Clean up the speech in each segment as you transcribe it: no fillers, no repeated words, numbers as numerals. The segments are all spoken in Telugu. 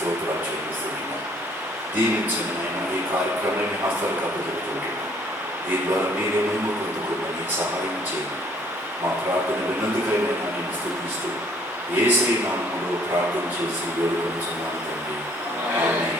స్తోత్రాలు చెల్లిస్తున్నాం. దీవించండి నాయన. ఈ కార్యక్రమాన్ని హస్తాలకు అప్పచెప్పుకుంటున్నాం. దీని ద్వారా మీరే మేము పొందుకోమని సహాయం చేయండి. మా ప్రార్థన విన్నందుకైనా నేను స్తుతిస్తూ యేసయ్య నామములో ప్రార్థన చేసి వేడుకొనుచున్నాను తండ్రి. ఆమేన్.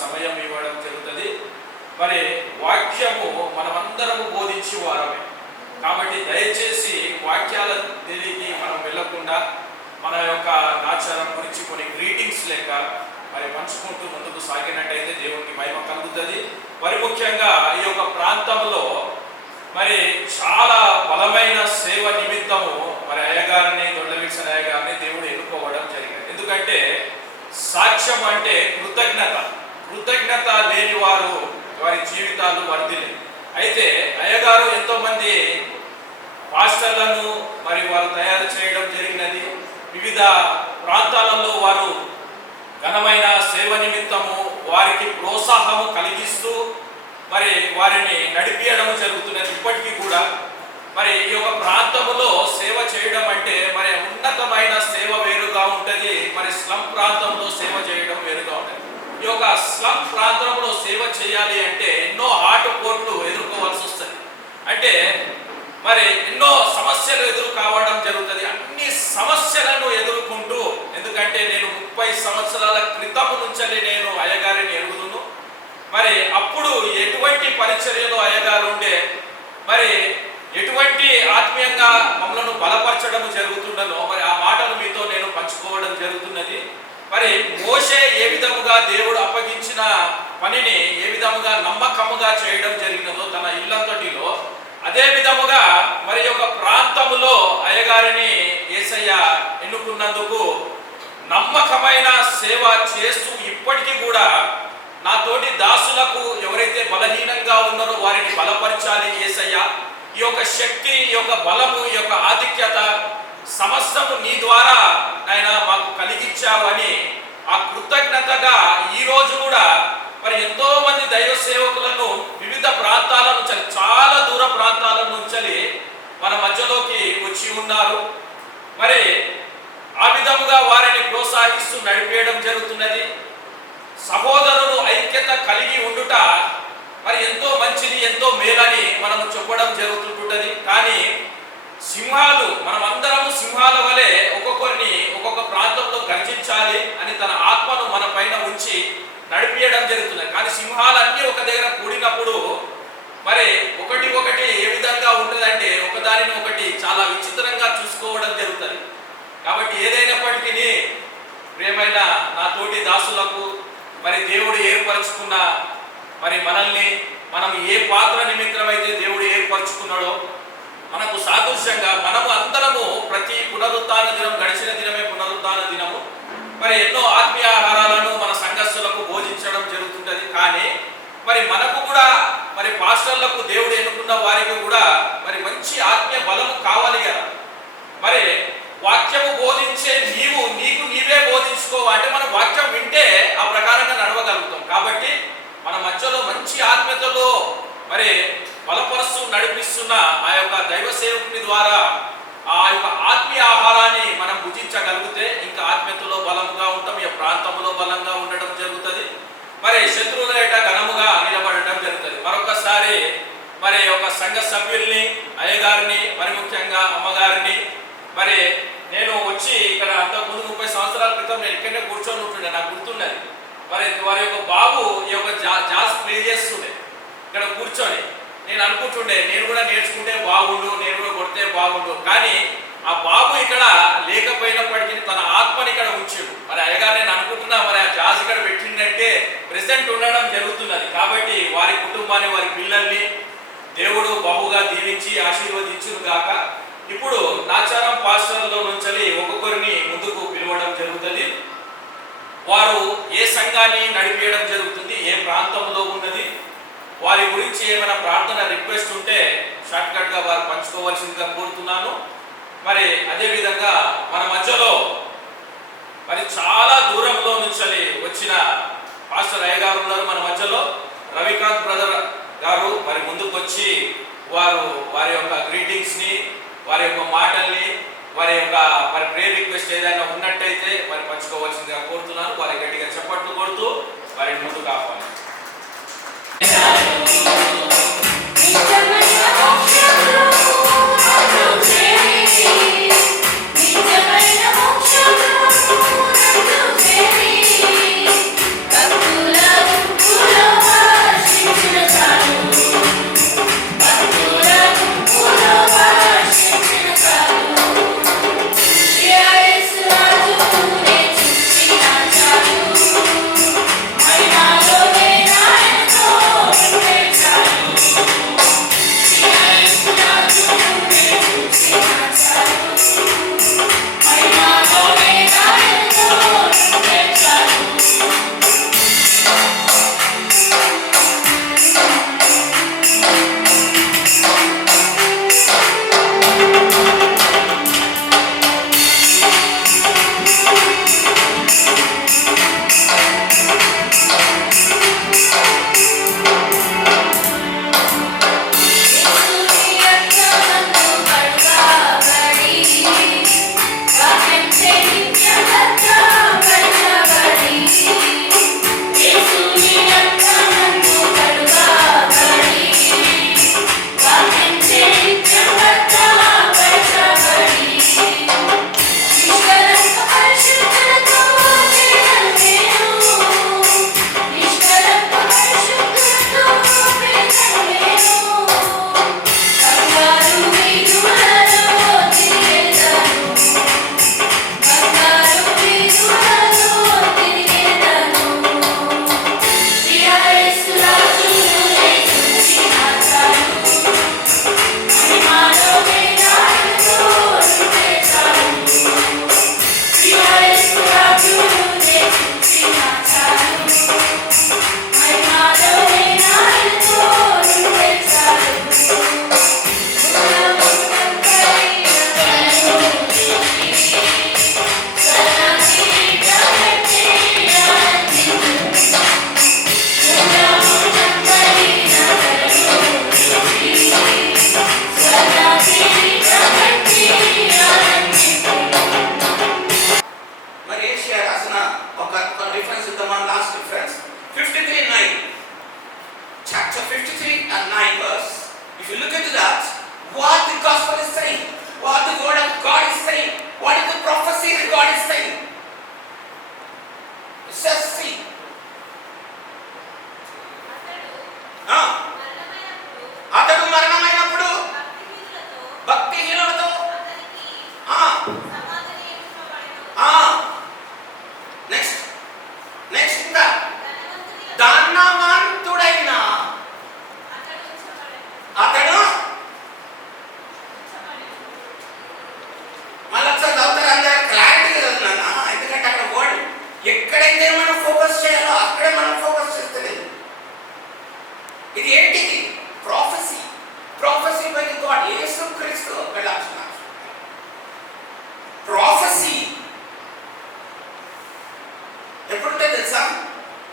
సమయం ఇవ్వడం జరుగుతుంది. మరి వాక్యము మనమందరము బోధించే వారమే కాబట్టి దయచేసి వాక్యాల తెలియకి మనం వెళ్ళకుండా మన యొక్క ఆచారం గురించి కొన్ని గ్రీటింగ్స్ లెక్క మరి పంచుకుంటూ ముందుకు సాగినట్టయితే దేవునికి మహిమ కలుగుతుంది. మరి ముఖ్యంగా ఈ యొక్క ప్రాంతంలో మరి చాలా బలమైన సేవ నిమిత్తము మరి అయ్యగారిని దొడ్లవిక్సన్ అయ్యగారిని దేవుడు ఎన్నుకోవడం జరిగింది. ఎందుకంటే సాక్ష్యం అంటే కృతజ్ఞత లేని వారు వారి జీవితాలు వర్ధిల్లేవు. అయితే అయ్యగారు ఎంతో మంది పాస్టర్లను మరి వారు తయారు చేయడం జరిగినది. వివిధ ప్రాంతాలలో వారు ఘనమైన సేవ నిమిత్తము వారికి ప్రోత్సాహము కలిగిస్తూ మరి వారిని నడిపించడం జరుగుతున్నది. ఇప్పటికీ కూడా మరి ఈ యొక్క ప్రాంతంలో సేవ చేయడం అంటే మరి ఉన్నతమైన సేవ వేరుగా ఉంటుంది, మరి స్లమ్ ప్రాంతంలో సేవ చేయడం వేరుగా ఉంటుంది. ఈ యొక్క స్లమ్ ప్రాంతంలో సేవ చేయాలి అంటే ఎన్నో ఆటుపోట్లు ఎదుర్కోవాల్సి వస్తుంది. అంటే మరి ఎన్నో సమస్యలు ఎదురు కావడం జరుగుతుంది. అన్ని సమస్యలను ఎదుర్కొంటూ, ఎందుకంటే నేను 30 సంవత్సరాల క్రితం నుంచి నేను అయ్యగారిని ఎరుగుదును. మరి అప్పుడు ఎటువంటి పరిచర్యలో అయ్యగారు ఉండే, మరి ఎటువంటి ఆత్మీయంగా మమ్మలను బలపరచడం జరుగుతుండనో మరి ఆ మాటలు మీతో నేను పంచుకోవడం జరుగుతున్నది. మరి మోషే ఏ విధముగా దేవుడు అప్పగించిన పనిని ఏ విధముగా నమ్మకముగా చేయడం జరిగినదో తన ఇల్లంతటిలో, అదే విధముగా మరి యొక్క ప్రాంతములో అయ్యగారిని యేసయ్య ఎన్నుకున్నందుకు నమ్మకమైన సేవ చేస్తూ ఇప్పటికీ కూడా నా తోటి దాసులకు ఎవరైతే బలహీనంగా ఉన్నారో వారిని బలపరచాలి యేసయ్య. ఈ యొక్క శక్తి, ఈ యొక్క బలము, ఈ యొక్క ఆధిక్యత సమస్తము నీ ద్వారా ఆయన మాకు కలిగించావని ఆ కృతజ్ఞతగా ఈ రోజు కూడా మరి ఎంతో మంది దైవ సేవకులను వివిధ ప్రాంతాల నుంచి, చాలా దూర ప్రాంతాల నుంచి మన మధ్యలోకి వచ్చి ఉన్నారు. మరి ఆ విధముగా వారిని ప్రోత్సహిస్తూ నడిపేయడం జరుగుతున్నది. సహోదరులు ఐక్యత కలిగి ఉండుట మరి ఎంతో మంచిది, ఎంతో మేలని మనము చెప్పడం జరుగుతుంటుంది. కానీ సింహాలు, మనం అందరము సింహాల వలె ఒక్కొక్కరిని ఒక్కొక్క ప్రాంతంలో గర్జించాలి అని తన ఆత్మను మన పైన ఉంచి నడిపించడం జరుగుతుంది. కానీ సింహాలన్నీ ఒక దగ్గర కూడినప్పుడు మరి ఒకటి ఏ విధంగా ఉంటుందంటే ఒకదానిని ఒకటి చాలా విచిత్రంగా చూసుకోవడం జరుగుతుంది. కాబట్టి ఏదైనప్పటికీ ప్రియమైన నా తోటి దాసులకు మరి దేవుడు ఏర్పరచుకున్న మరి మనల్ని మనం ఏ పాత్ర నిమిత్తమైతే దేవుడు ఏర్పరచుకున్నాడో మనకు సాదృశ్యంగా మనము అందరము ప్రతి పునరుత్థాన దినం, గడిచిన దినమే పునరుత్థాన దినము, మరి ఎన్నో ఆత్మీయ ఆహారాలను మన సంఘస్థులకు భోజించడం జరుగుతుంటది. కానీ మరి మనకు కూడా మరి పాస్టర్లకు దేవుడు ఎన్నుకున్న వారికి కూడా మరి మంచి ఆత్మీయ బలము కావాలి కదా. మరి వాక్యము బోధించే నీకు నీవే బోధించుకో అంటే మనం వాక్యం వింటే ఆ ప్రకారంగా నడవగలుగుతాం. కాబట్టి మన మధ్యలో మంచి ఆత్మీయతలో మరి బలపరుస్తూ నడిపిస్తున్న ఆ యొక్క దైవ సేవకుని ద్వారా ఆ యొక్క ఆత్మీయ ఆహారాన్ని మనం భుజించగలిగితే ఇంకా ఆత్మీయతలో బలంగా ఉంటాం, ఈ ప్రాంతంలో బలంగా ఉండడం జరుగుతుంది. మరి శత్రువుల ఏట ఘనముగా నిలబడడం జరుగుతుంది. మరొకసారి మరి ఒక సంఘ సభ్యుల్ని, అయ్యగారిని, మరి ముఖ్యంగా అమ్మగారిని, మరి నేను వచ్చి ఇక్కడ అంతకుముందు 30 సంవత్సరాల క్రితం నేను ఇక్కడనే కూర్చొని ఉంటుండే, నాకు గుర్తున్నది. మరి వారి యొక్క బాబు ఈ యొక్క జాజ్ ప్లే చేస్తుండే ఇక్కడ కూర్చొని. నేను అనుకుంటుండే నేను కూడా నేర్చుకుంటే బాగుండు, నేను కూడా కొడితే బాగుండు. కానీ ఆ బాబు ఇక్కడ లేకపోయినప్పటికీ తన ఆత్మని ఇక్కడ ఉంచాడు. మరి అయ్యగారు నేను అనుకుంటున్నా మరి ఆ జాజ్ ఇక్కడ పెట్టిందంటే ప్రెసెంట్ ఉండడం జరుగుతున్నది. కాబట్టి వారి కుటుంబాన్ని, వారి పిల్లల్ని దేవుడు బహుగా దీవించి ఆశీర్వదించును గాక. ఇప్పుడు నాచారం పాస్టర్లో నుంచి ఒక్కొక్కరిని ముందుకు పిలవడం జరుగుతుంది. వారు ఏ సంఘాన్ని నడిపేయడం జరుగుతుంది, ఏ ప్రాంతంలో ఉన్నది, వారి గురించి ఏమైనా ప్రార్థన రిక్వెస్ట్ ఉంటే షార్ట్ కట్ గా వారు పంచుకోవాల్సిందిగా కోరుతున్నాను. మరి అదేవిధంగా మన మధ్యలో మరి చాలా దూరంలో నుంచి వచ్చిన పాస్టర్ అయ్య గారు ఉన్నారు మన మధ్యలో. రవికాంత్ బ్రదర్ గారు మరి ముందుకు వచ్చి వారి యొక్క గ్రీటింగ్స్ ని, వారి యొక్క మాటల్ని, వారి యొక్క మరి ప్రేయర్ రిక్వెస్ట్ ఏదైనా ఉన్నట్టయితే మరి పంచుకోవాల్సిందిగా కోరుతున్నాను. వారి గట్టిగా చప్పట్లు కొడుతూ వారిని ముందుకు ఆహ్వానిస్తున్నాను.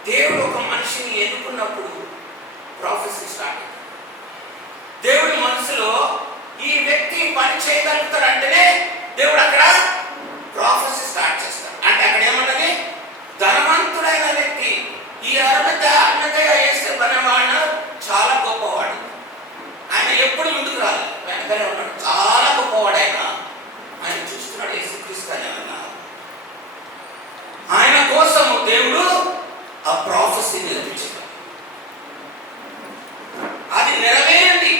దేవుడు ఒక మనిషిని ఎన్నుకున్నప్పుడు ప్రాఫెసీ స్టార్ట్. దేవుడు పని చేయగలుగుతాడు అంటేనే దేవుడు అక్కడ ప్రాఫెసీ స్టార్ట్ చేస్తాడు. అంటే అక్కడ ఏమన్నది, ధనవంతుడైన వ్యక్తి ఈ అరమతగా వేస్తే పనివాడు చాలా గొప్పవాడు. ఆయన ఎప్పుడు ముందుకు రాలేదు, వెనకనే ఉన్నాడు. చాలా గొప్పవాడు ఆయన చూస్తున్నాడు యేసుక్రీస్తు అన్న. ఆయన కోసము దేవుడు ఆ ప్రాఫెసీ నిర్మించాడు. అది నెరవేరింది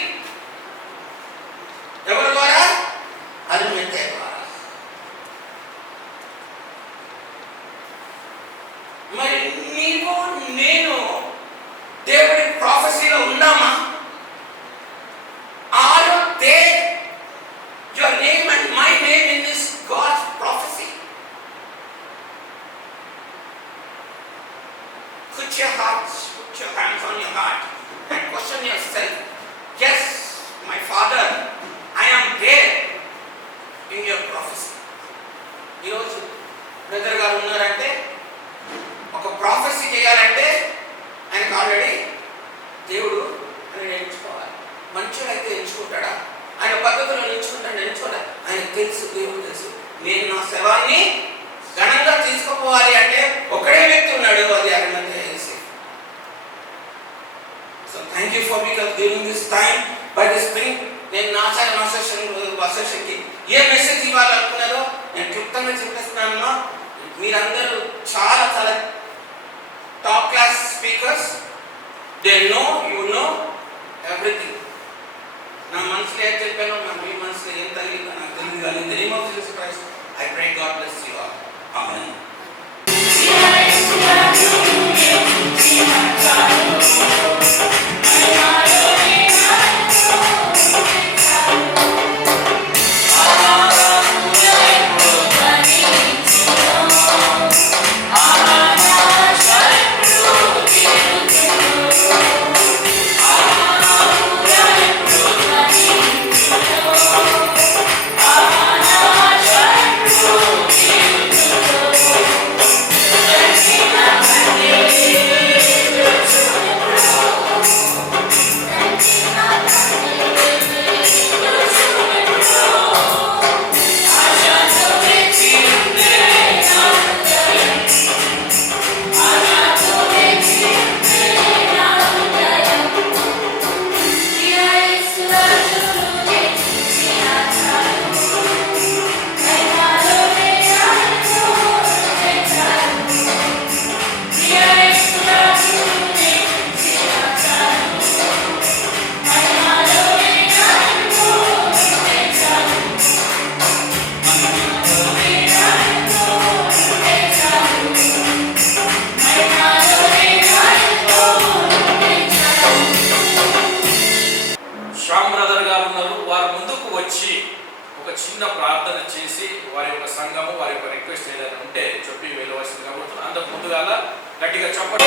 ఎవరి ద్వారా? అరిమతయ ద్వారా. మరి నీవు నేను దేవుడి ప్రాఫెసీలో ఉన్నామా? Are you there? Your name and my name in this God's prophecy? Put your hands on your heart and question yourself. Yes, my Father, I am there in your prophecy. ఈరోజు బ్రదర్ గారు ఉన్నారంటే, ఒక ప్రాఫెసీ చేయాలంటే ఆయనకు ఆల్రెడీ దేవుడు అని ఎంచుకోవాలి. మంచిగా అయితే ఎంచుకుంటాడా? ఆయన పద్ధతిలో ఎంచుకోడా? ఆయనకు తెలుసు, దేవుడు తెలుసు. నేను నా శవాన్ని ఘనంగా తీసుకుపోవాలి అంటే ఒకడే వ్యక్తి ఉన్నాడు, అది Arimathea Yesu. So thank you for giving this time by this thing. నేను నా సెషన్కి ఏ మెసేజ్ ఇవ్వాలనుకున్నారో నేను క్లుప్తంగా చెప్పేస్తున్నాను. మీరందరూ చాలా చాలా top class speakers. They know, you know everything. నా మనసులో ఏం చెప్పానో మీ మనసులో ఏం తగిలిందో నాకు తెలియదు. కానీ in the name of Jesus Christ I pray God bless you all. ఆమేన్. చిన్న ప్రార్థన చేసి వారి యొక్క సంఘము వారి యొక్క రిక్వెస్ట్ ఏదైనా ఉంటే చెప్పి వెళ్ళవలసిందిగా కోరుతున్నాను. అంతకు ముందుగా గట్టిగా చెప్పండి.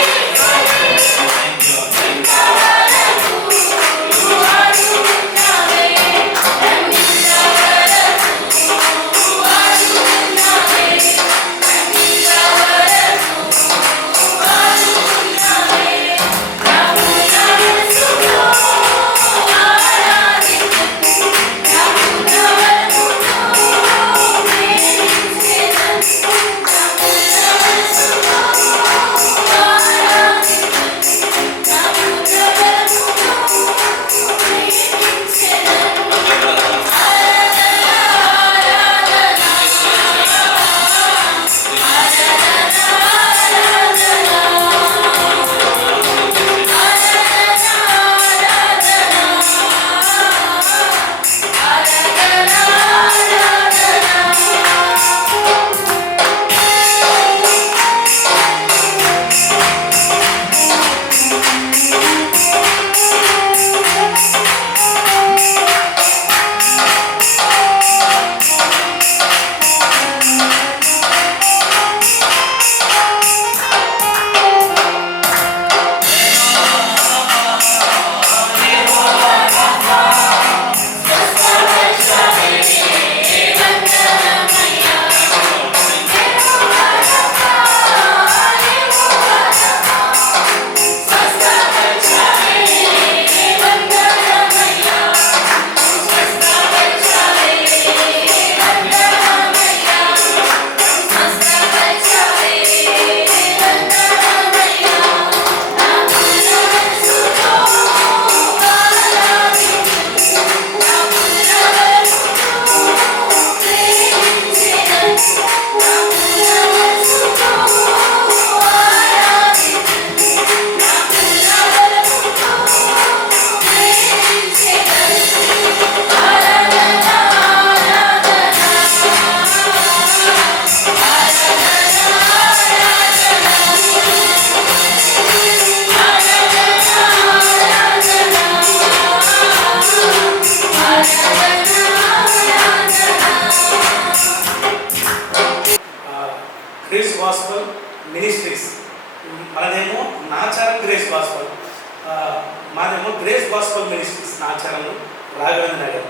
నాదేమో Grace Gospel Ministries Nacharam Raghavendra Nagar.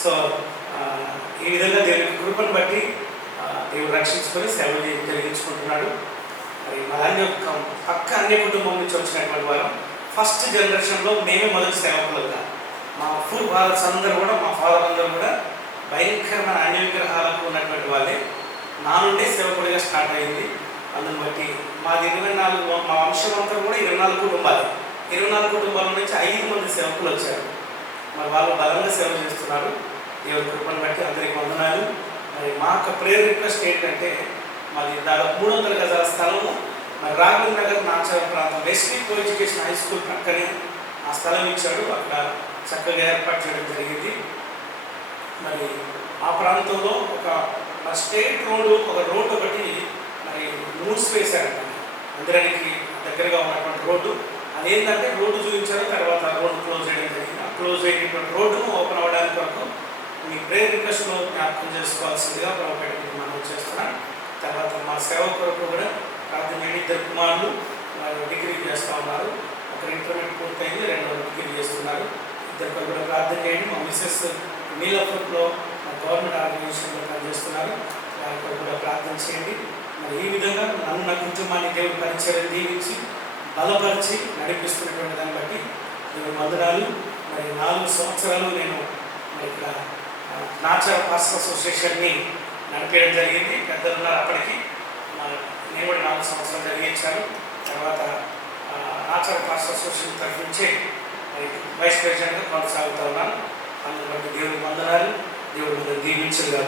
So ఈ విధంగా దేవుని కృపను బట్టి దేవుడు రక్షించుకొని సేవలు జరిగించుకుంటున్నాడు. మరి మా దాని యొక్క పక్క అన్ని కుటుంబం నుంచి వచ్చినటువంటి వారు ఫస్ట్ జనరేషన్లో మేమే మొదటి సేవకులుగా. మా ఫుల్ ఫాదర్స్ అందరూ కూడా, మా ఫాదర్ అందరూ కూడా భయంకరమైన అన్య విగ్రహాలకు ఉన్నటువంటి వాళ్ళే. నా నుండే సేవకుడిగా స్టార్ట్ అయింది. అందుని బట్టి మాది 24, మా వంశం అంతా కూడా 24 కుటుంబాలు. 24 కుటుంబాల నుంచి 5 మంది సేవకులు వచ్చారు. మరి వాళ్ళు బలంగా సేవ చేస్తున్నారు. దేవుడి కృపను బట్టి అందరికీ వందనాలు. మరి మా యొక్క ప్రేయర్ రిక్వెస్ట్ ఏంటంటే, మరి దాదాపు 300 గజాల స్థలము మరి రాఘవేంద్ర నగర్ నాచారం ప్రాంతం Wesley co education high school పక్కనే ఆ స్థలం ఇచ్చాడు. అక్కడ చక్కగా ఏర్పాటు చేయడం జరిగింది. మరి ఆ ప్రాంతంలో ఒక స్టేట్ రోడ్డు, ఒక రోడ్డు ఒకటి మరి మూసివేశారంట. మందిరానికి దగ్గరగా ఉన్నటువంటి రోడ్డు. అదేంటంటే రోడ్డు చూపించారు, తర్వాత రోడ్డు క్లోజ్ చేయడం జరిగింది. ఆ క్లోజ్ అయినటువంటి రోడ్డును ఓపెన్ అవ్వడానికి వరకు మీ ప్రేయర్ రిక్వెస్ట్లో జ్ఞాపకం చేసుకోవాల్సిందిగా ప్రభుత్వం మనం చేస్తున్నాం. తర్వాత మా సేవ కొరకు కూడా ప్రార్థన చేయండి. 2 కుమారులు డిగ్రీ చేస్తూ ఉన్నారు. ఒకరు ఇంటర్మీడియట్ పూర్తయింది, 2వ డిగ్రీ చేస్తున్నారు. 2 కూడా ప్రార్థన చేయండి. మా మిస్సెస్ నీలఫుట్లో గవర్నమెంట్ ఆర్గనైజేషన్లో పనిచేస్తున్నారు. వారికి కూడా ప్రార్థన చేయండి. మరి ఈ విధంగా నన్ను, నా కుటుంబాన్ని దేవుడి పరిచయం దీవించి బలపరిచి నడిపిస్తున్నటువంటి దాన్ని బట్టి దేవుడి వందనాలు. మరి 4 సంవత్సరాలు నేను మరి ఇక్కడ నాచార పాస్టర్ అసోసియేషన్ని నడిపేయడం జరిగింది. పెద్దలు ఉన్నారు అప్పటికి. నేను కూడా 4 సంవత్సరాలు జరిగించాను. తర్వాత నాచార పాస్టర్ అసోసియేషన్ తరఫు నుంచే మరి వైస్ ప్రెసిడెంట్గా కొనసాగుతూ ఉన్నాను. అందులో దేవుడి వందనాలు. దేవుడు మిమ్మల్ని దీవించగా.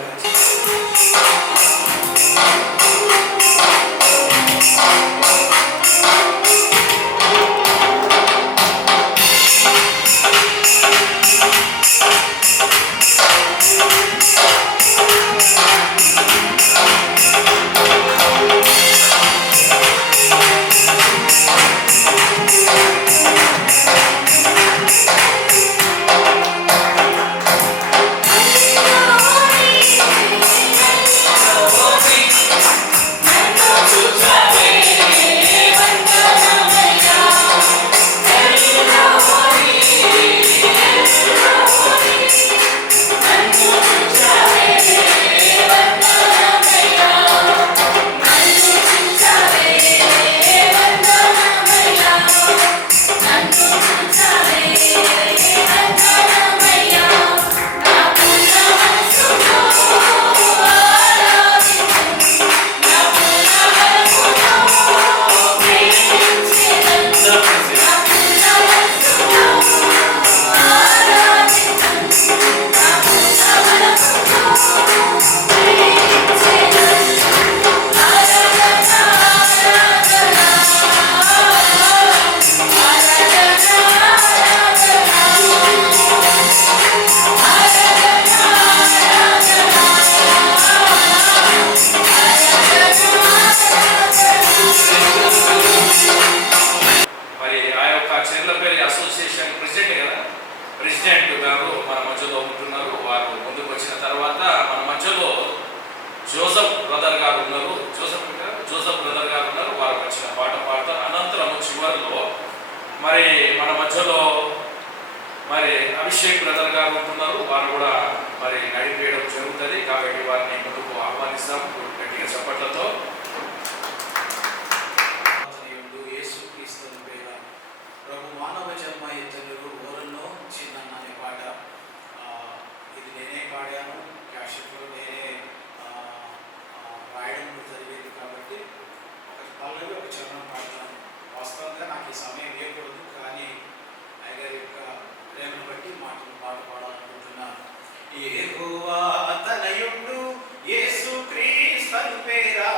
ప్రెసిడెంట్ గారు మన మధ్యలో ఉంటున్నారు. వారు ముందుకు వచ్చిన తర్వాత మన మధ్యలో జోసఫ్ బ్రదర్ గారు ఉన్నారు. జోసఫ్ బ్రదర్ గారు ఉన్నారు. వారు వచ్చిన పాట పాడతారు. అనంతరం చివరిలో మరి మన మధ్యలో మరి అభిషేక్ బ్రదర్ గారు ఉంటున్నారు. వారు కూడా మరి నడిపేయడం జరుగుతుంది. కాబట్టి వారిని ముందుకు ఆహ్వానిస్తాం గట్టిగా చప్పట్లతో. ప్రభు మానవ జన్మ ఎత్తలు ఓరల్లో చిన్న పాట ఇది నేనే పాడాను. క్యాషెట్లో నేనే రాయడం జరిగింది. కాబట్టి ఒక పల్లవి, ఒక చరణం పాడతాను. వాస్తవంగా నాకు ఈ సమయం ఇవ్వకూడదు, కానీ అయ్యగారి యొక్క ప్రేమను బట్టి పాట పాడాలనుకుంటున్నాను. యెహోవా తనయుడు యేసు క్రీస్తు పేరా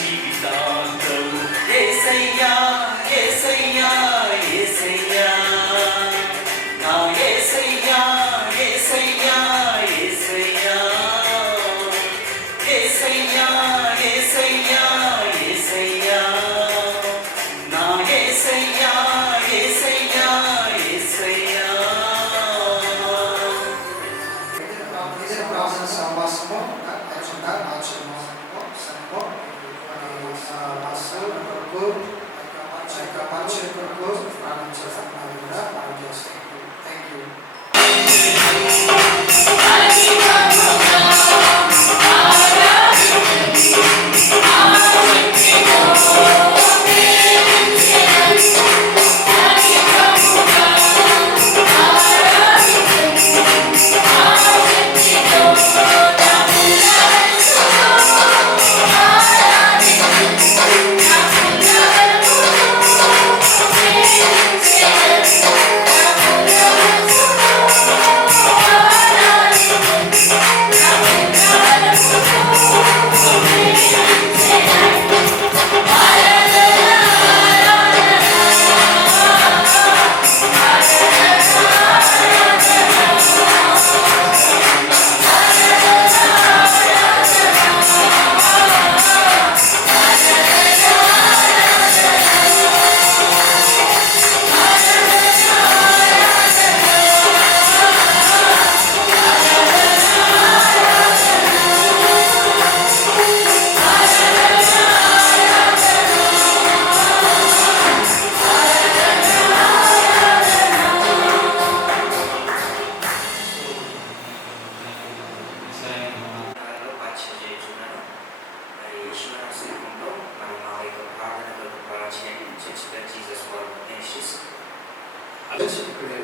జీవితాంతం. యేసయ్యా యేసయ్యా యేసయ్యా నా యేసయ్యా యేసయ్యా యేసయ్యా యేసయ్యా యేసయ్యా యేసయ్యా నా యేసయ్యా యేసయ్యా యేసయ్యా. ప్రార్థన సహవాసము లేకుండా ఆచరణము కొరకు పరిచయ కొరకు ప్రార్థన చేస్తున్నారు కూడా ప్రార్థన చేస్తున్నాను. Thank you.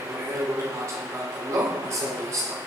ఇక్కడ మాచం ప్రాంతంలో సంభవిస్తాం.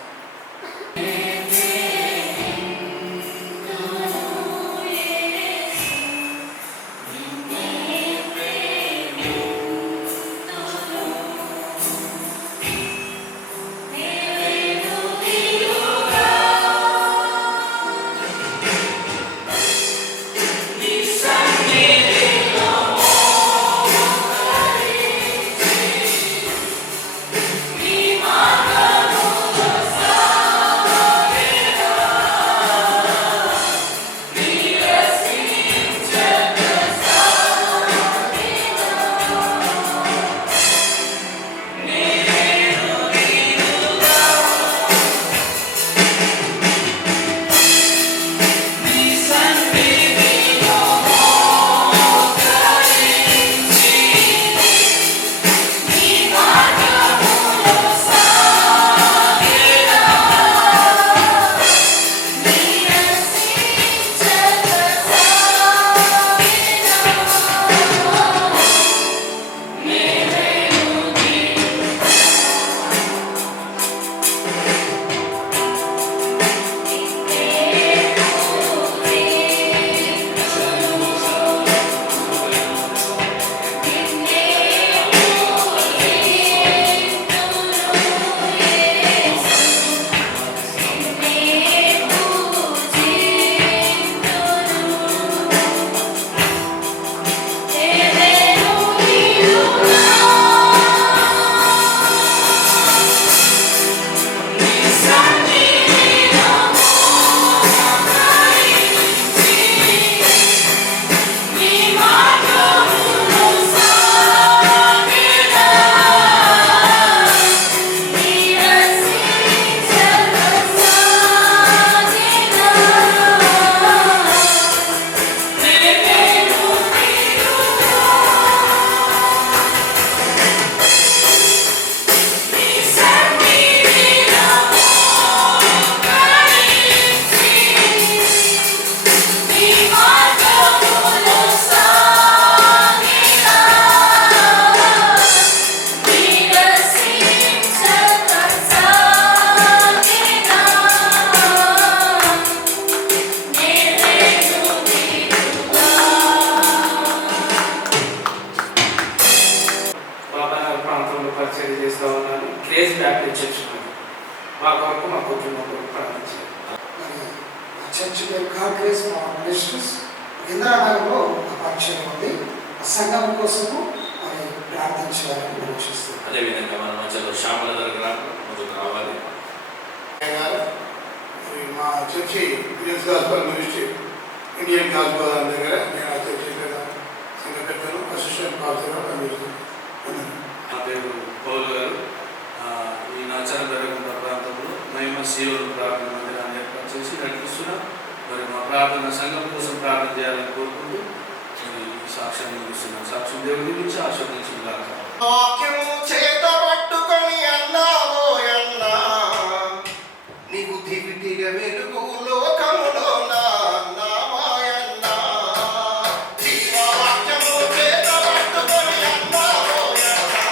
క్రేజ్ బ్యాప్టిస్ట్ చర్చ్ మా కొరకు మా కుటుంబం కొరకు ప్రార్థించారు. చర్చ్ పేరు కాంగ్రెస్ మినిస్ట్రీస్ ఇంద్రానగర్లో ఆ పరిచయం ఉంది. ఆ సంఘం కోసము మరి ప్రార్థించాలని నిరీక్షిస్తున్నాను. అదేవిధంగా మన మధ్యలో శ్యామల దగ్గర ముందుకు రావాలి. మా church US gospel ministry Indian gospel దగ్గర నేను ఆ చర్చి సంఘ పెద్దలు అసిస్టెంట్ పాస్టర్గా పనిచేస్తున్నాను. నా పేరు పౌలు గారు. ఈ నాచార జరుగుతున్న ప్రాంతంలో మేము సీఓలు ప్రార్థన మందిరాన్ని ఏర్పాటు చేసి నడిపిస్తున్నాం. మరి మా ప్రార్థన సంఘం కోసం ప్రార్థన చేయాలని కోరుకుంటూ నేను ఈ సాక్ష్యాన్ని ముగిస్తున్నాను. సాక్ష్యం దేవుడి గురించి ఆస్వాదించుగాక. వాక్యము చేత పట్టుకొని అన్నావో అన్నా, నీవు దివిటిగా వెలుగు లోకములో నామాయన్నా. జీవవాక్యము చేత పట్టుకొని అన్నావో అన్నా,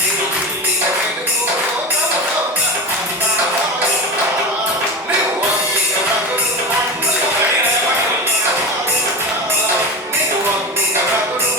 నీవు దివిటిగా వెలుగు లోకములో నామాయన్నా. నీవు అగ్నిగా రగులు నీవు అగ్నిగా రగులు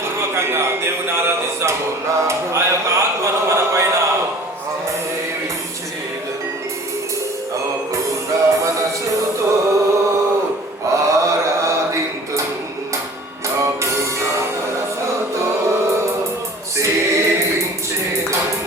పూర్వకంగా దేవుని ఆరాధిస్తాము. ఆ యొక్క ఆత్మను మన పైన మనసుతో ఆరాధింతును, నా పూర్ణ మనసుతో సేవించెదను.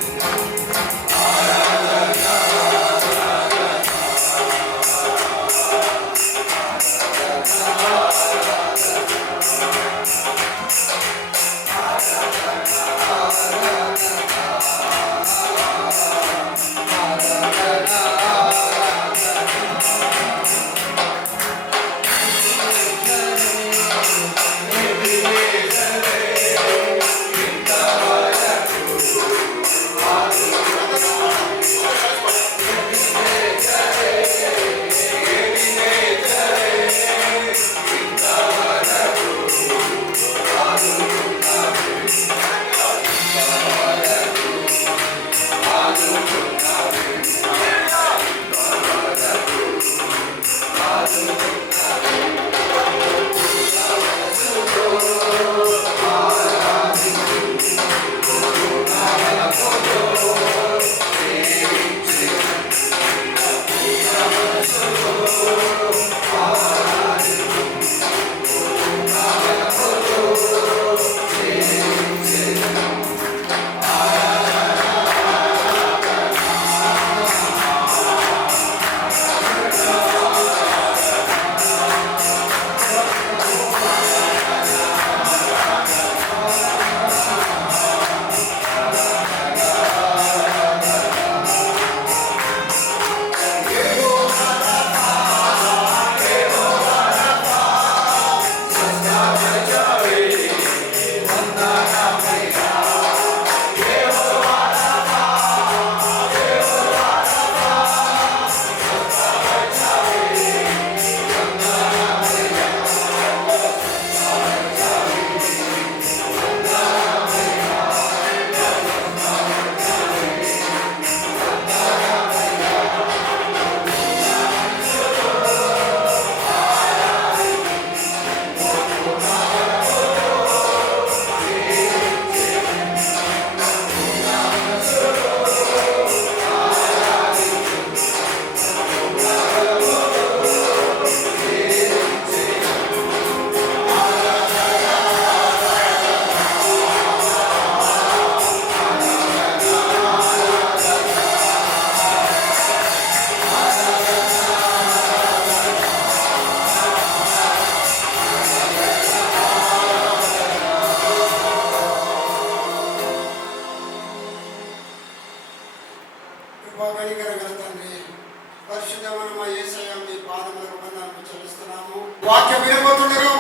వాక్యం వినబోతున్నారు.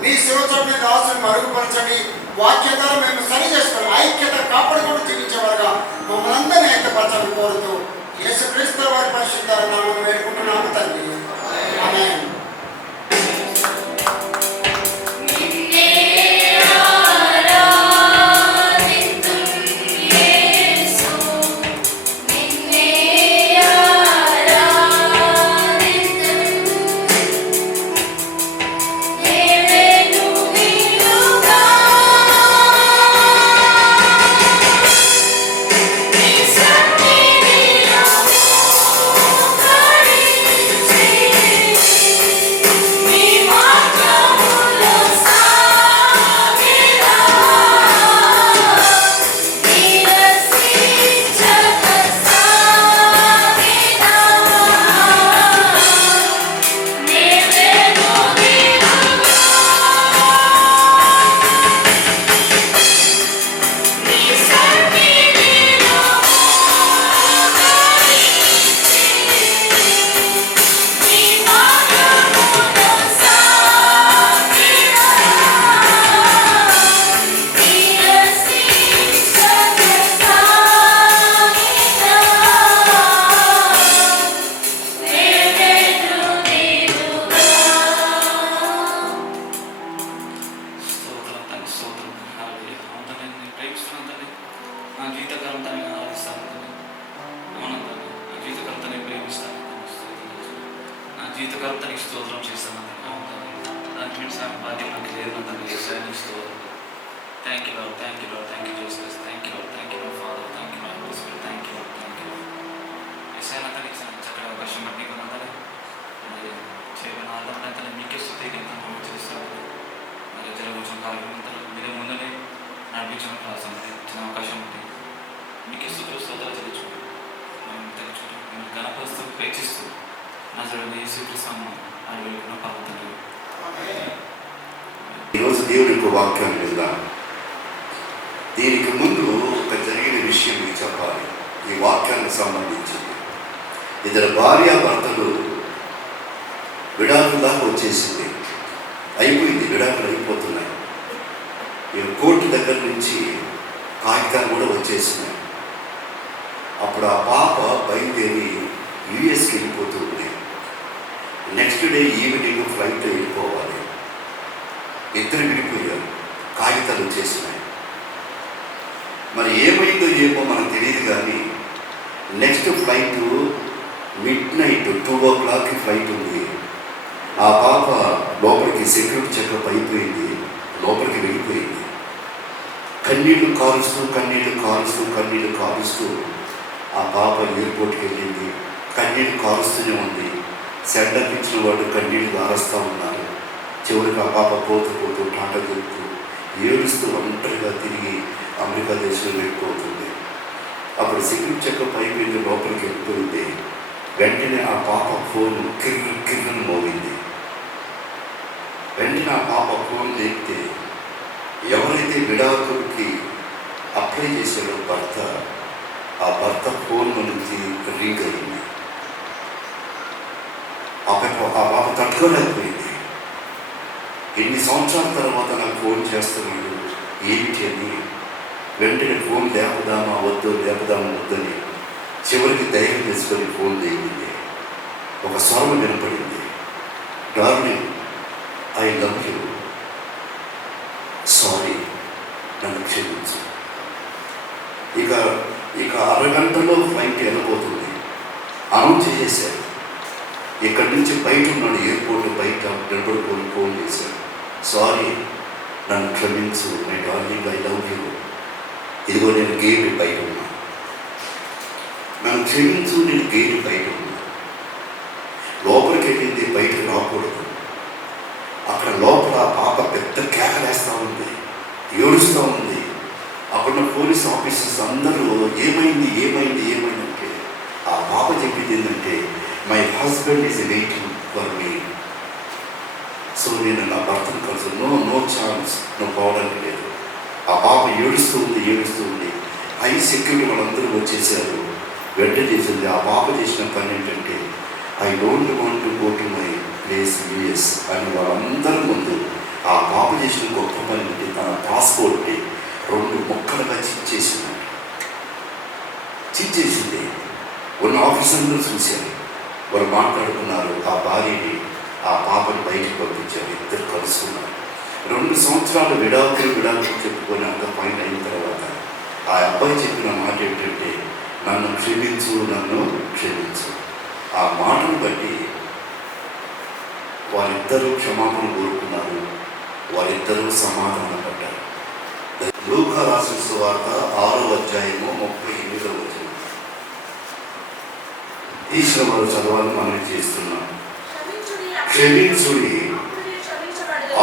మీ శివచండి దాసుని మరుగుపరచండి. వాక్య ద్వారా మేము సరి చేసుకొని ఐక్యత కాపాడుకుంటూ జీవించేవారుగా మమ్మల్ని అందరినీ ఐక్యపరచాలని కోరుతూ యేసుక్రీస్తు వారి పరిశుద్ధ నామమున వేడుకుంటున్నాము తండ్రి. ఆమేన్. జీవితకర్తనికి స్తోత్రం చేస్తాను. దానికి మించిన బాధ్యత నాకు లేదు. Thank you Lord, thank you Lord, thank you Jesus, thank you Lord, thank you Lord Father, thank you Lord Holy Spirit, thank you Lord, thank you Lord. ఏసైనంతని చక్కటి అవకాశం బట్టి కొనంతని మరి చేయబడిన ఆధారంతో మీకే స్థుతి ఎంత చేస్తాను. మరి జరగవచ్చిన కార్యక్రమంతో మీరు ముందునే నడిపించడం కోసం ఇచ్చిన అవకాశం ఉంది. మీకే స్థుతులు స్తోత్రాలు తెలుసుకుంటాం. మేము తెలుసుకుంటాం, మేము గణపరుస్తూ ప్రేక్షిస్తూ ఈరోజు దేవుని యొక్క వాక్యాన్ని విందాం. దీనికి ముందు ఒక జరిగిన విషయం మీకు చెప్పాలి. ఈ వాక్యానికి సంబంధించింది. ఇద్దరు భార్యాభర్తలు విడాకుల దాకా వచ్చేసింది, అయిపోయింది, విడాకులు అయిపోతున్నాయి. కోర్టు దగ్గర నుంచి కాగితాలు కూడా వచ్చేసినాయి. అప్పుడు ఆ పాప బయలుదేరి యుఎస్కి వెళ్ళిపోతూ ఉంది. నెక్స్ట్ డే ఈవినింగ్ ఫ్లైట్లో వెళ్ళిపోవాలి. ఇద్దరు విడిపోయారు, కాగితాలు వచ్చేసినాయి. మరి ఏమైందో ఏమో మనకు తెలియదు, కానీ next flight midnight 2 o'clock flight ఉంది. ఆ పాప లోపలికి సెక్యూరిటీ చెకప్ అయిపోయింది, లోపలికి వెళ్ళిపోయింది. కన్నీళ్లు కారుస్తూ కన్నీళ్లు కారుస్తూ కన్నీళ్లు కారుస్తూ ఆ పాప ఎయిర్పోర్ట్కి వెళ్ళింది. కన్నీళ్లు కారుస్తూనే ఉంది. సెండర్కి ఇచ్చిన వాళ్ళు కన్నీళ్లు కారుస్తూ ఉన్నారు. చివరికి ఆ పాప పోతూ పోతూ టాటా చెప్తూ ఏడుస్తూ ఒంటరిగా తిరిగి అమెరికా దేశంలో వెళ్ళిపోతుంది. అప్పుడు సెక్యూరిటీ చెకప్ అయిపోయింది, లోపలికి వెళ్ళిపోయింది. వెంటనే ఆ పాప ఫోన్ కిర్రను మోగింది. వెంటనే ఆ పాప ఫోన్ లేపితే ఎవరైతే విడాకులకి అప్లై చేశాడో భర్త, ఆ భర్త ఫోన్ నుంచి రింగ్ అయింది. ఆ పాప తట్టుకోలేకపోయింది. ఎన్ని సంవత్సరాల తర్వాత నాకు ఫోన్ చేస్తున్నాడు ఏమిటి అని వెంటనే ఫోన్ లేపదామా వద్దని చివరికి ధైర్యం తీసుకొని ఫోన్ చేయింది. ఒక స్వరం వినపడింది, darling, I love you, sorry, నన్ను క్షమించు. ఇక అరగంటలో ఫ్లైట్ వెళ్ళబోతుంది. అనౌన్స్ చేసేసారు. ఇక్కడి నుంచి బయట ఉన్నాడు, ఎయిర్పోర్ట్ బయట నిలబడుకొని ఫోన్ చేశాడు, సారీ, నన్ను క్షమించు, my darling, I love you, ఇదిగో నేను గేట్ బయట ఉన్నా, నన్ను క్షమించు, నేను గేట్ బయట ఉన్నా. లోపలికి వెళ్ళింది, బయటకు రాకూడదు. అక్కడ లోపల పాప పెద్ద కేకలేస్తూ ఉంది, ఏడుస్తూ ఉంది. అక్కడ పోలీస్ ఆఫీసర్స్ అందరూ ఏమైంది అంటే ఆ పాప చెప్పింది ఏంటంటే, my husband is waiting for me. So నేను నా భర్తను కలిసి నో ఛాన్స్, నువ్వు పోవడానికి లేదు. ఆ పాప ఏడుస్తూ ఉంది. హై సెక్యూరిటీ వాళ్ళందరూ వచ్చేసారు. వెంట చేసింది. ఆ పాప చేసిన పని ఏంటంటే, I don't want to go to my place US అని వాళ్ళందరి ముందు ఆ పాప చేసిన గొప్ప పని బట్టి తన పాస్పోర్ట్ని 2 ముక్కలుగా చిచ్చేసింది. చిచ్చేసింది. ఉన్న ఆఫీసర్లు చూశారు, వాళ్ళు మాట్లాడుకున్నారు. ఆ భార్యని ఆ పాపని బయటికి పంపించారు. ఇద్దరు కలుసుకున్నారు. 2 సంవత్సరాలు విడాకులు చెప్పుకొని అంత పైన అయిన తర్వాత ఆ అబ్బాయి చెప్పిన మాట ఏంటంటే, నన్ను క్షమించు, నన్ను క్షమించు. ఆ మాటను బట్టి వారిద్దరూ క్షమాపణ కోరుకున్నారు. వారిద్దరూ సమాధానం పడ్డారు. లూకా రాసిన సువార్త 6వ అధ్యాయము 38వ వచనం తీసిన వారు చదవాలని మనం చేస్తున్నాం. క్షమించుడి,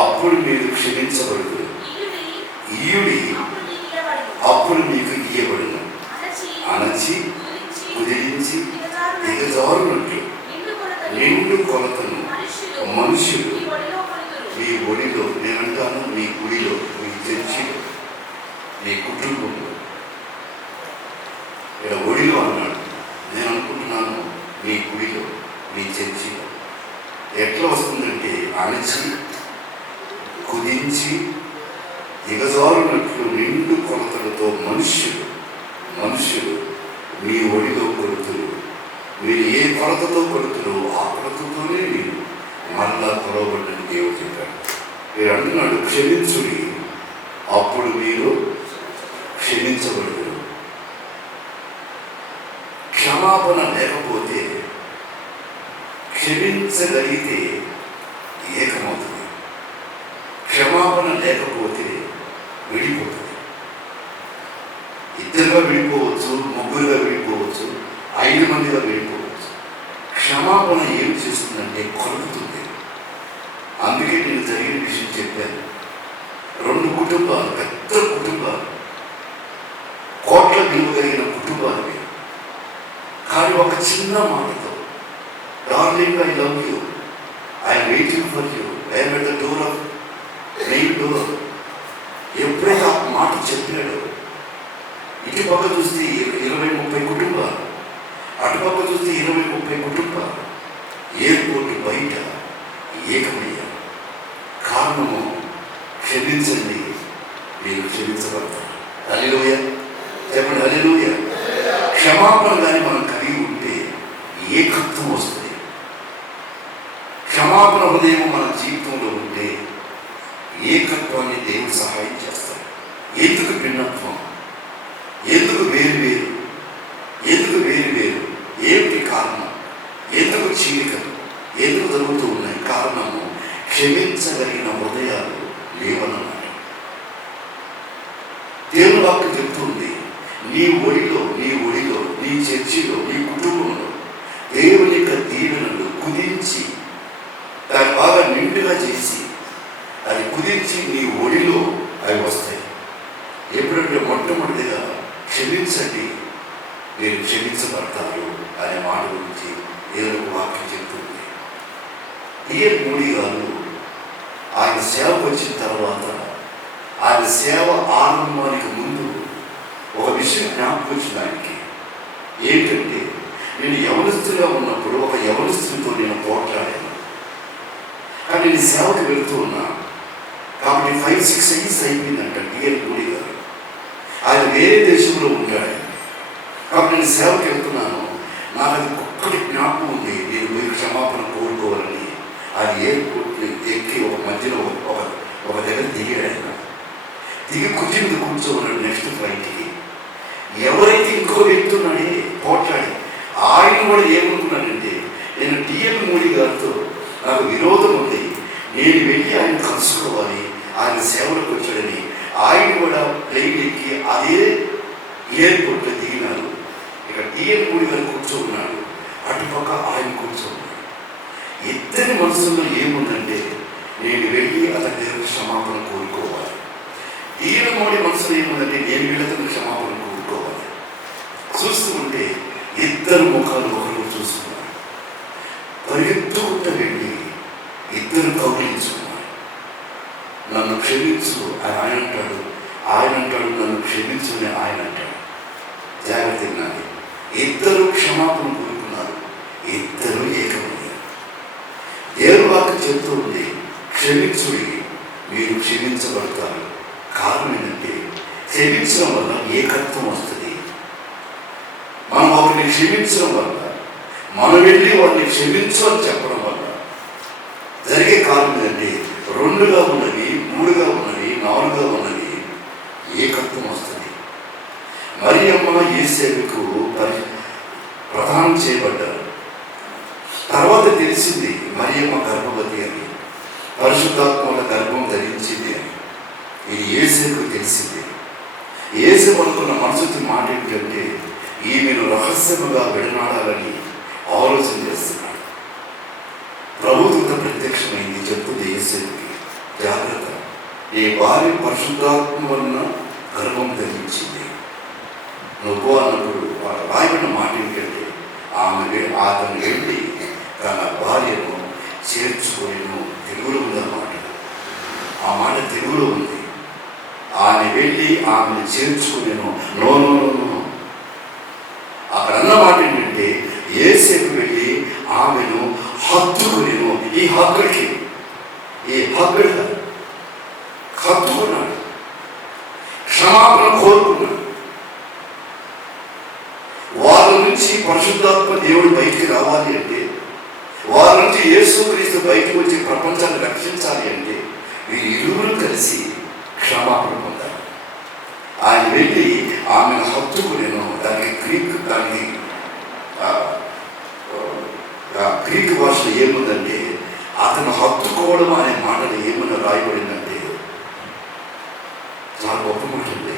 అప్పుడు మీరు క్షమించబడుతుంది. ఇయుడి, అప్పుడు మీకు ఇయ్యబడును. అణచి కుదిరించి దిగజారునట్లు నిండు కొలతను మనుషులు మీ ఒడిలో, నేనంటాను మీ గుడిలో, మీ చర్చిలో, మీ కుటుంబంలో, ఇక్కడ ఒడిలో అన్నాడు. నేను అనుకుంటున్నాను మీ గుడిలో, మీ చర్చిలో. ఎట్లా వస్తుందంటే అణచి కుదించి దిగజారునట్లు నిండు కొలతలతో మనుషులు మీ ఒడిలో కొడుతురు. మీరు ఏ కొలతతో కొడుతురో ఆ కొలతతోనే మీరు మరలా కొలవబడ్డని దేవుడు చెప్పాడు. మీరు అంటున్నాడు క్షమించుడి, అప్పుడు మీరు క్షమించబడరు. క్షమాపణ లేకపోతే క్షమించగలిగితే ఏకమవుతుంది. క్షమాపణ లేకపోతే విడిపోతుంది. ఇద్దరుగా విడిపోవచ్చు, ముగ్గురుగా విడిపోవచ్చు, 5 మందిగా విడిపోవచ్చు. క్షమాపణ ఏం చేస్తుందంటే కొలుపుతుంది. అందుకే నేను జరిగిన విషయం చెప్పాను. 2 కుటుంబాలు, పెద్ద కుటుంబాలు, కోట్ల విలువ కలిగిన కుటుంబాలు, కానీ ఒక చిన్న మాటతో, darling I love you, I'm waiting for you, I'm at the door of main door. ఎప్పుడైతే ఆ మాట చెప్పాడో, ఇటు పక్క చూస్తే 20-30 కుటుంబాలు, అటుపక్క చూస్తే 20-30 కుటుంబాలు ఎయిర్పోర్ట్ బయట ఏకమయ్యారు. కారణము క్షమించండి, మీరు క్షమించబడతారు. హల్లెలూయా చెప్పండి, హల్లెలూయా. క్షమాపణ కానీ మనం కలిగి ఉంటే ఏకత్వం వస్తుంది. క్షమాపణ హృదయం మన జీవితంలో ఉంటే ఏకత్వాన్ని దేవుడు సహాయం చేస్తాడు. ఎందుకు భిన్నత్వం? ఎందుకు వేరు? ఏమిటి కారణం? ఎందుకు చీలికలు ఎందుకు జరుగుతూ ఉన్నాయి? కారణము క్షమించగలిగిన హృదయాలు లేవనమాట. దేవుని వాక్యం చెప్తుంది, నీ ఒడిలో, నీ చర్చిలో, నీ కుటుంబంలో దేవుని యొక్క దీవెనలు కుదించి దాన్ని బాగా నిండుగా చేసి అది కుదించి నీ ఒడిలో అవి వస్తాయి. ఎప్పుడంటే మొట్టమొదటిగా క్షమించండి, మీరు క్షమించబడతారు అనే మాట గురించి ఏదో వాక్యం చెప్తుంది. టిఎల్ మూడీ గారు ఆయన సేవకు వచ్చిన తర్వాత, ఆయన సేవ ఆరంభానికి ముందు ఒక విషయం జ్ఞాపకం వచ్చింది ఆయనకి. ఏంటంటే, నేను యవనస్తుగా ఉన్నప్పుడు ఒక యవనస్తునితో నేను పోట్లాడాను. కానీ నేను సేవకు వెళుతూ ఉన్నా కాబట్టి 5-6 years అయిపోయిందంట టిఎల్ మూడీ గారు. ఆయన వేరే దేశంలో ఉంటాడు. కాబట్టి నేను సేవకు వెళ్తున్నాను. నాకు అది ఒక్కటి జ్ఞాపకం ఉంది, నేను పోయి క్షమాపణ కోరుకోవాలని. ఆయన ఎయిర్పోర్ట్ ఎక్కి ఒక మధ్యలో ఒక దగ్గర దిగాడు. ఆయన దిగి కుర్చీ కూర్చోన్నాడు. నెక్స్ట్ ఫ్లైట్కి ఎవరైతే ఇంకో వ్యక్తున్నాడే పోట్లాడి, ఆయన కూడా ఏమనుకున్నాడంటే, నేను టిఎల్ మూడీ గారితో నాకు విరోధం ఉంది, నేను వెళ్ళి ఆయన కలుసుకోవాలి, ఆయన సేవలకు వచ్చాడని ఆయన కూడా ప్లేన్ ఎక్కి అదే ఎయిర్పోర్ట్లో దిగినారు. ఇక్కడ టిఎల్ మూడీ గారు కూర్చోన్నాడు, అటుపక్క ఆయన కూర్చోన్నాడు. ఇద్దరి మనసులో ఏముందంటే, నేను వెళ్ళి అతని దగ్గర క్షమాపణ కోరుకోవాలి. టిఎల్ మూడీ మనసులో ఏముందంటే, నేను వీళ్ళతో క్షమాపణ కోరుకోవాలి. చూస్తూ ఉంటే ఇద్దరు ముఖాలు ఒకరు చూసుకున్నారు. పరిగెత్తుకుంటూ వెళ్ళి ఇద్దరు కౌగిలించుకున్నారు. నన్ను క్షమించు అని ఆయన అంటాడు, నన్ను క్షమించు అని ఆయన అంటాడు. జాగ్రత్త వినాలి. ఇద్దరు క్షమాపణ కోరుకున్నారు, ఇద్దరు ఏకమయ్యారు. దేవుడు చెప్తూ ఉంది, క్షమించుడి మీరు క్షమించబడతారు. కారణం ఏంటంటే క్షమించడం వల్ల ఏకత్వం వస్తుంది. మనం ఒకరిని క్షమించడం వల్ల, మనం వెళ్ళి వాడిని క్షమించు అని చెప్పడం వల్ల జరిగే కారణం ఏంటంటే 2గా ఉన్నవి, 3గా ఉన్నవి, 4గా ఉన్నవి ఏకత్వం వస్తుంది. మరియమ్మ యేసేపుకు ప్రదానం చేయబడ్డారు. తర్వాత తెలిసింది మరియమ్మ గర్భవతి అని, పరిశుద్ధాత్మ వల్ల గర్భం ధరించింది అని. ఇది యేసేపుకు తెలిసింది. యేసేపు అనుకున్న మనసుకి మాట ఏంటంటే ఈమెను రహస్యముగా విడనాడాలని ఆలోచన చేస్తున్నాడు. ప్రభుత్వ ప్రత్యక్షమైంది, చెప్తుంది యేసేపుకి, జాగ్రత్త, ఈ భార్య పరిశుద్ధాత్మ వలన గర్భం ధరించింది. నువ్వు అన్నప్పుడు రాయబడిన మాట ఏంటంటే అతను వెళ్ళి తన భార్యను చేర్చుకొని, తెలుగులో ఉందన్నమాట, ఆ మాట తెలుగులో ఉంది. ఆమె వెళ్ళి ఆమెను చేర్చుకునేను. నో నో నో, అక్కడ అన్న మాట ఏంటంటే యేసేపు వెళ్ళి ఆమెను హత్తుకునేను. ఈ హక్కుడికి హత్తుకున్నాడు, క్షమాపణ కోరుకున్నాడు. వాళ్ళ నుంచి పరిశుద్ధాత్మ దేవుడు బయటికి రావాలి అంటే, వాళ్ళ నుంచి యేసుక్రీస్తు బయటకు వచ్చి ప్రపంచాన్ని రక్షించాలి అంటే వీరు ఇరువురు కలిసి క్షమాపణ పొందారు. ఆయన వెళ్ళి ఆమెను హత్తుకునేను. దానికి గ్రీక్ భాషలో ఏముందంటే, అతను హత్తుకోవడం అనే మాటలు ఏమన్నా రాయబడిందంటే చాలా గొప్ప మాట ఉంది.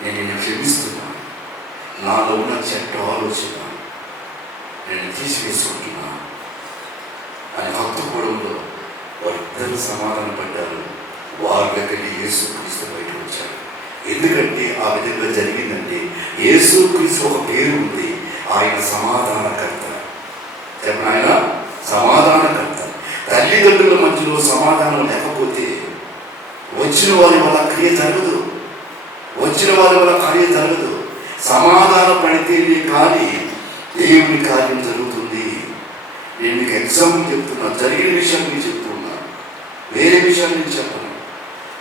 నేను నిన్ను క్షమిస్తున్నాను, నాలో ఉన్న చెడ్డ ఆలోచన నేను తీసివేసుకుంటున్నాను అని హత్తుకోవడంలో వారిద్దరూ సమాధాన పడ్డారు. వారి దగ్గరికి యేసుక్రీస్తు బయటకు వచ్చారు. ఎందుకంటే ఆ విధంగా జరిగిందంటే యేసుక్రీస్తు ఒక పేరు ఉంది, ఆయన సమాధానకర్త. ఆయన సమాధానకర్త. తల్లిదండ్రుల మధ్యలో సమాధానం లేకపోతే వచ్చిన వారి వల్ల క్రియ జరగదు. సమాధాన పడితేనే కానీ దేవుని కార్యం జరుగుతుంది. నేను మీకు ఎగ్జాంపుల్ చెప్తున్నా, జరిగిన విషయాన్ని నేను చెప్తున్నా, వేరే విషయాన్ని నేను చెప్పను.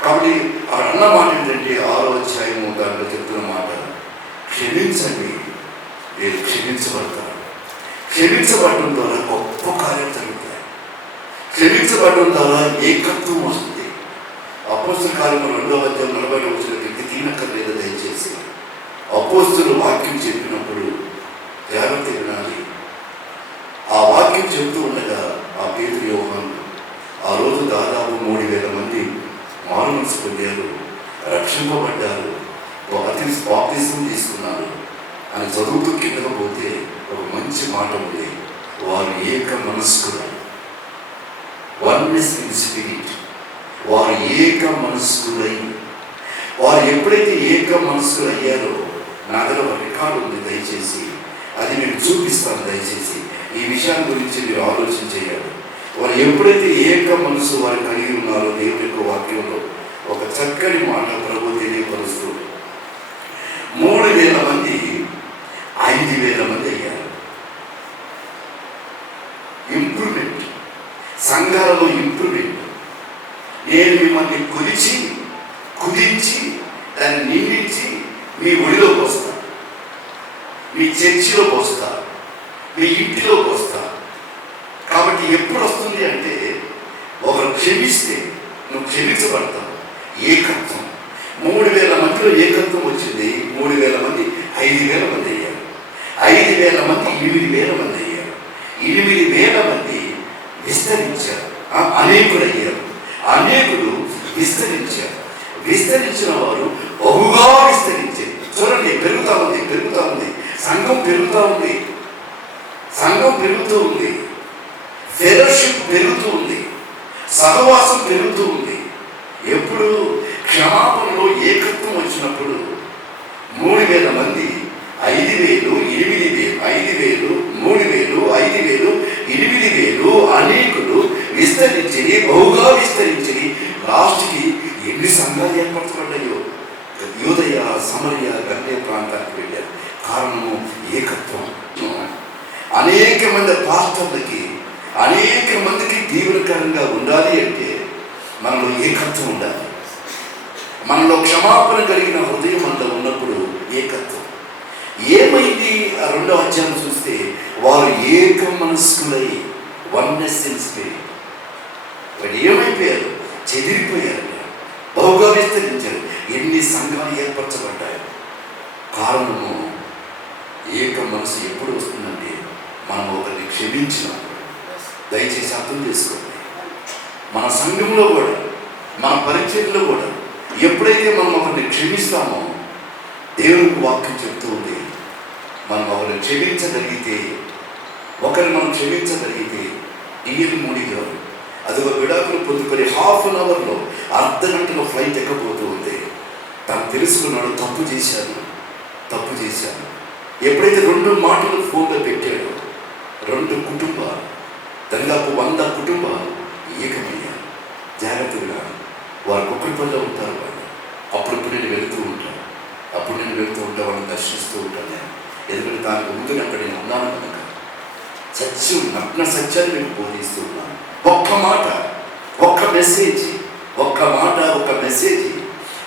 కాబట్టి ఆ అన్న మాట ఏంటంటే 6వ అధ్యాయము దాంట్లో చెప్తున్న మాట, క్షమించండి మీరు క్షమించబడతారు. క్షమించబడడం ద్వారా గొప్ప కార్యం జరుగుతాయి. క్షమించబడడం ద్వారా ఏకత్వం వస్తుంది. అపోస్తుల కార్యము 2వ అధ్యాయం 40వ వచనం తీనక్కర్లేదు. దయచేసి అపోస్తులు వాక్యం చెప్పినప్పుడు జాగ్రత్త వినాలి. ఆ వాక్యం చెప్తూ ఉండగా ఆ పేతురు, యోహాను ఆ రోజు దాదాపు 3000 మంది మారు మనసు పొందారు, రక్షింపబడ్డారు, బాప్తిజం తీసుకున్నారు అని చదువుతూ కిందకు పోతే ఒక మంచి మాట ఉంది. వారు ఏక మనస్కులు, వన్నెస్ ఇన్ స్పిరిట్. వారు ఏక మనస్కులై, వారు ఎప్పుడైతే ఏక మనస్కులు అయ్యారో, నా దగ్గర ఒక రికార్డు ఉంది, దయచేసి అది నేను చూపిస్తాను. దయచేసి ఈ విషయాన్ని గురించి మీరు ఆలోచన చేయాలి. వారు ఎప్పుడైతే ఏక మనసు వారు కలిగి ఉన్నారో, దేవుని యొక్క వాక్యంలో ఒక చక్కని మాట ప్రభు తెలియపరుస్తూ 3000 మంది 5000 మంది అయ్యారు. ఇంప్రూవ్మెంట్, సంఘాలలో ఇంప్రూవ్మెంట్. నేను మిమ్మల్ని కుదించి దాన్ని నిండించి మీ ఒడిలో పోస్తా, మీ చర్చిలో పోస్తా, మీ ఇంటిలో పోస్తా. కాబట్టి ఎప్పుడు వస్తుంది అంటే, ఒకరు క్షమిస్తే నువ్వు క్షమించబడతావు. ఏకత్వం 3000 మందిలో ఏకత్వం వచ్చింది. 3000 మంది 5000 మంది అయ్యారు. 5000 మంది 8000 మంది అయ్యారు. 8000 మంది విస్తరించారు, అనేకులయ్యారు. అనేకులు విస్తరించారు. విస్తరించిన వారు బహుగా విస్తరించారు. చూడండి, పెరుగుతూ ఉంది. సంఘం పెరుగుతూ ఉంది. ఫెలోషిప్ పెరుగుతూ ఉంది. సహవాసం పెరుగుతూ ఉంది. ఎప్పుడు క్షమాపణలో ఏకత్వం వచ్చినప్పుడు 3000 మంది 5000, 8000, 5000, 3000, 5000, 8000 అనేకులు విస్తరించి, బహుగా విస్తరించి లాస్ట్కి ఎన్ని సంఘాలు ఏర్పరచబడ్డాయో. యూదయ, సమరయ, గలిలయ ప్రాంతానికి వెళ్ళారు. కారణము ఏకత్వం. అనేక మంది పాస్టర్లకి, అనేక మందికి దీవెనకరంగా ఉండాలి అంటే మనలో ఏకత్వం ఉండాలి. మనలో క్షమాపణ కలిగిన హృదయం మనలో ఉన్నప్పుడు ఏకత్వం. ఏమైంది? ఆ 2వ అధ్యాయం చూస్తే వారు ఏక మనస్కులై, వన్నెస్ ఇన్ స్పిరిట్. వాడు ఏమైపోయారు? చెదిరిపోయారు, బహుగా విస్తరించారు. ఎన్ని సంఘాలు ఏర్పరచబడ్డాయి. కారణము ఏక మనసు ఎప్పుడు వస్తుందంటే మనం ఒకరిని క్షమించినప్పుడు. దయచేసి అర్థం చేసుకోండి. మన సంఘంలో కూడా, మన పరిచయంలో కూడా ఎప్పుడైతే మనం ఒకరిని క్షమిస్తామో, దేవునికి వాక్యం చెప్తూ ఉంది, మనం ఒకరిని క్షమించగలిగితే, మనం క్షమించగలిగితే డిఎల్ మూడి గారు అదొక విడాకులు పొందుకొని ½ అన్ అవర్లో, అర్ధగంటలో ఫ్లైట్ ఎక్కబోతూ ఉంది. తను తెలుసుకున్నాడు, తప్పు చేశాను. ఎప్పుడైతే 2 మాటలు ఫోన్లో పెట్టాడో 2 కుటుంబాలు, దాదాపు 100 కుటుంబాలు ఏకమయ్యారు. జాగ్రత్తగా వారు కుక్కడిపల్లిలో ఉంటారు. వాళ్ళు అప్పుడప్పుడు నేను వెళ్తూ ఉంటాను, వాళ్ళని దర్శిస్తూ ఉంటాను నేను. ఎందుకంటే దానికి ముందు అక్కడ నేను ఉన్నాను కనుక నగ్న సత్యాన్ని నేను బోధిస్తూ ఉన్నాను. ఒక్క మాట, ఒక్క మెసేజ్,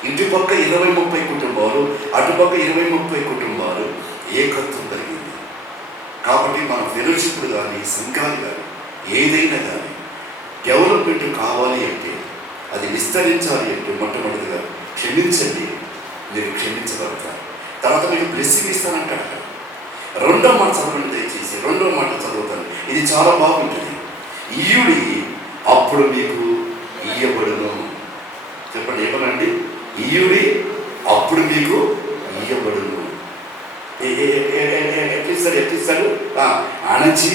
ఇటుపక్క 20-30 కుటుంబాలు, అటుపక్క 20-30 కుటుంబాలు ఏకత్వం కలిగింది. కాబట్టి మన ఫెలోషిప్లు కానీ, సంఘాలు కానీ, ఏదైనా కానీ డెవలప్మెంట్ కావాలి అంటే, అది విస్తరించాలి అంటే మొట్టమొదటిగా క్షమించండి, మీరు క్షమించగలుగుతారు. తర్వాత మీకు బ్లెస్సింగ్ ఇస్తానంటాడు. 2వ మాట చదవండి దయచేసి. 2వ మాట చదువుతాను, ఇది చాలా బాగుంటుంది. ఇయ్యుడి అప్పుడు మీకు ఇయ్యబడును. చెప్పండి, ఏమనండి? ఇయ్యుడి అప్పుడు మీకు ఇయ్యబడును. ఎట్టిస్తాడు? అణచి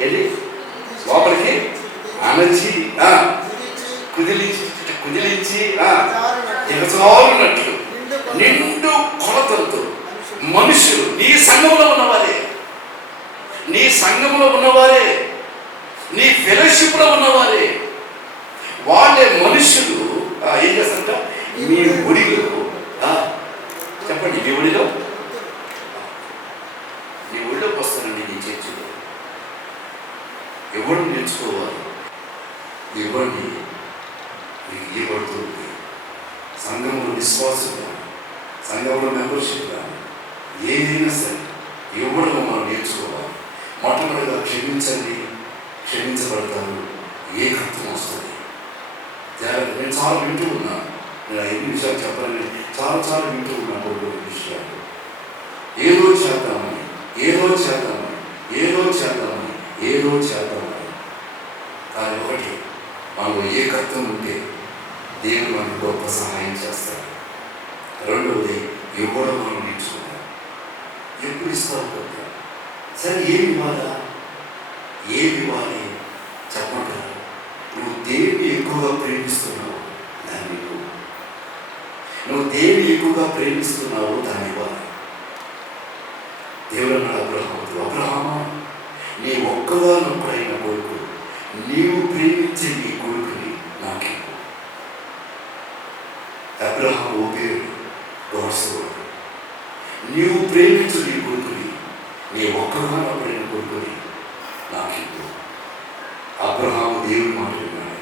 వెళ్ళి లోపలికి అణచి కుదిలించి ఎగసారున్నట్లు నిండు కొలతలతో మనుషులు, నీ సంఘంలో ఉన్నవారే, నీ ఫెలోషిప్లో ఉన్నవారే, వాళ్ళే మనుషులు ఏం చేస్తారంట? మీ ఒడిలో, చెప్పండి, మీ ఒడిలోకి వస్తానండి. నీ చర్చలో ఎవరు నేర్చుకోవాలి? ఎవరిని ఇవ్వబడుతుంది? సంఘంలో విశ్వాసం కానీ, సంఘంలో మెంబర్షిప్ కానీ, ఏదైనా సరే ఇవ్వడం మనం నేర్చుకోవాలి. మొట్టమొదటిగా క్షమించండి, క్షమించబడతారు, ఏకత్వం వస్తుంది. జాగ్రత్త. నేను చాలా వింటూ ఉన్నాను, నేను 5 నిమిషాలు చెప్పాలని చాలా వింటూ ఉన్నాను. కొన్ని విషయాలు ఏదో చేద్దామని కానీ ఒకటి, మనలో ఏకత్వం ఉంటే దేవుడు మనకు గొప్ప సహాయం చేస్తాడు. 2వది, ఇవ్వడం మనం నేర్చుకుంటాం. ఎప్పుడు ఇస్తావు? సరే, ఏమి ఇవ్వాలి చెప్పమంటారు? నువ్వు దేన్ని ఎక్కువగా ప్రేమిస్తున్నావు దాన్ని దాన్ని ఇవ్వాలి. దేవుడు అన్నాడు అబ్రహామా, నీ ఒక్కగానొక్కడైన కొడుకు, నీవు ప్రేమించే నీ కొడుకుని నాకు. Abraham obeyed God's word. నీవు ప్రేమించు నీ కొడుకుని, నీ ఒక్కగానొక్కడైన కొడుకుని నాకు. అబ్రహాము దేవుని మాట విన్నాడు.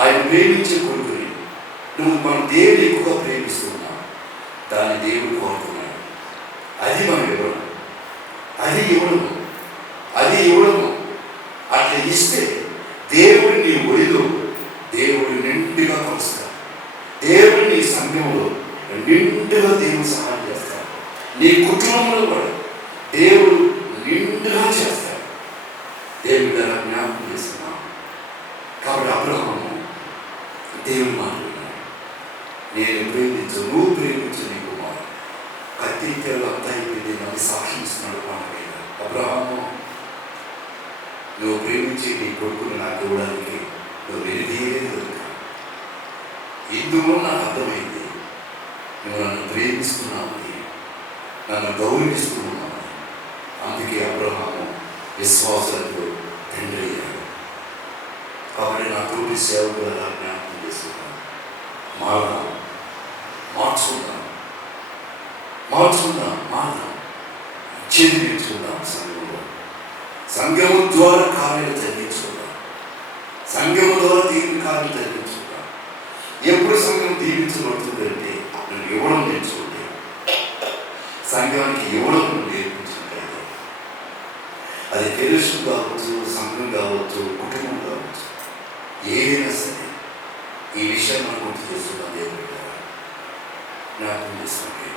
ఆయన ప్రేమించే కొడుకుని మనం దేవుని ఎక్కువగా ప్రేమిస్తున్నాం, దాన్ని దేవుడు కోరుతున్నాడు. అది మనం ఇవ్వడం, అట్లా ఇస్తే దేవుడు నీ ఒడిలో దేవుడు నిండుగా కలుస్తాడు. దేవుడు నీ సంఘంలో నిండుగా దేవుడు సహాయం చేస్తాడు. నీ కుటుంబంలో కూడా దేవుడు నిండుగా చేస్తాడు. దేవుడి ద్వారా జ్ఞాపకం చేస్తున్నాం. కాబట్టి అబ్రహాము దేవుని మాట విన్నాడు. నేను ప్రేమించు, నువ్వు ప్రేమించు నీ కుమారుడు. కత్తిరికలు అంతా అయిపోయింది, నన్ను సాక్ష్యం ఇస్తున్నాడు. అబ్రహాము, నువ్వు ప్రేమించి నీ కొడుకుని నాకు ఇవ్వడానికి నువ్వు వెలిదేదు. ఇందులో నాకు అర్థమైంది, నువ్వు నన్ను ప్రేమిస్తున్నావు, నన్ను గౌరవిస్తున్నావు. అందుకే అబ్రహాము విశ్వాసాలకు తండ్రి అయ్యాడు. కాబట్టి నా తోటి సేవకులు అలా జ్ఞాపకం చేసుకున్నాను. మార్చుకుందాం, చేతి నేర్చుకుందాం. సంఘము ద్వారా కార్యాలు జరిగించుకుందాం. సంఘము ద్వారా దేవుని కార్యాలు జరిగించుకుందాం. ఎప్పుడు సంఘం దీవించబడుతుందంటే నువ్వు ఇవ్వడం నేర్చుకుంటే, సంఘానికి ఇవ్వడం నేర్పించుకుంటే, అది ఫెలోషిప్ కావచ్చు, సంఘం కావచ్చు, కుటుంబం కావచ్చు, ఏదైనా సరే ఈ విషయం మనం గుర్తు చేస్తున్నాం. దేవుడు జ్ఞాపకం చేసుకోండి.